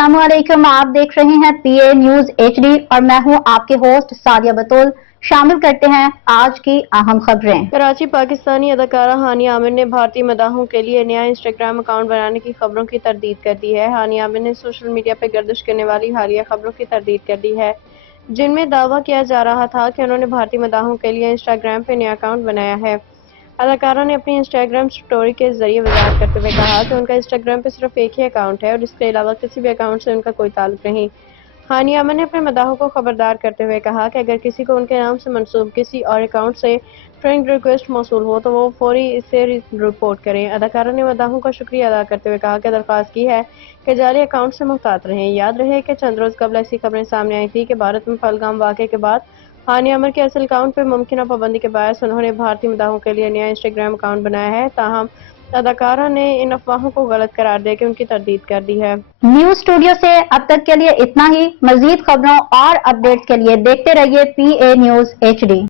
अस्सलाम वालेकुम। आप देख रहे हैं पीए न्यूज एचडी और मैं हूं आपके होस्ट सादिया बतूल। शामिल करते हैं आज की अहम खबरें। कराची पाकिस्तानी अदाकारा हानिया आमिर ने भारतीय मदाहों के लिए नया इंस्टाग्राम अकाउंट बनाने की खबरों की तरदीद कर दी है। हानिया आमिर ने सोशल मीडिया पर गर्दिश करने वाली हालिया खबरों की तरदीद कर दी है, जिनमें दावा किया जा रहा था कि उन्होंने भारतीय मदाहों के लिए इंस्टाग्राम पर नया अकाउंट बनाया है। अदाकारा ने अपनी इंस्टाग्राम स्टोरी के जरिए वजाहत करते हुए कहा कि उनका इंस्टाग्राम पर सिर्फ एक ही अकाउंट है और इसके अलावा किसी भी अकाउंट से उनका कोई ताल्लुक नहीं। हानिया आमिर ने अपने मदाहों को खबरदार करते हुए कहा कि अगर किसी को उनके नाम से मंसूब किसी और अकाउंट से फ्रेंड रिक्वेस्ट मौसूल हो तो वो फौरी इसे रिपोर्ट करें। अदाकारा ने मदाहों का शुक्रिया अदा करते हुए कहा कि दरख्वास्त की है कि जाली अकाउंट से मुहतात रहें। याद रहे कि चंद रोज कबल ऐसी खबरें सामने आई थी कि भारत में पहलगाम वाक़े के बाद हानिया आमिर के असल अकाउंट पर मुमकिन पाबंदी के बायस उन्होंने भारतीय मदाहों के लिए नया इंस्टाग्राम अकाउंट बनाया है। ताहम अदाकारा ने इन अफवाहों को गलत करार देकर उनकी तरदीद कर दी है। न्यूज स्टूडियो से अब तक के लिए इतना ही। मजीद खबरों और अपडेट्स के लिए देखते रहिए पीए न्यूज एचडी।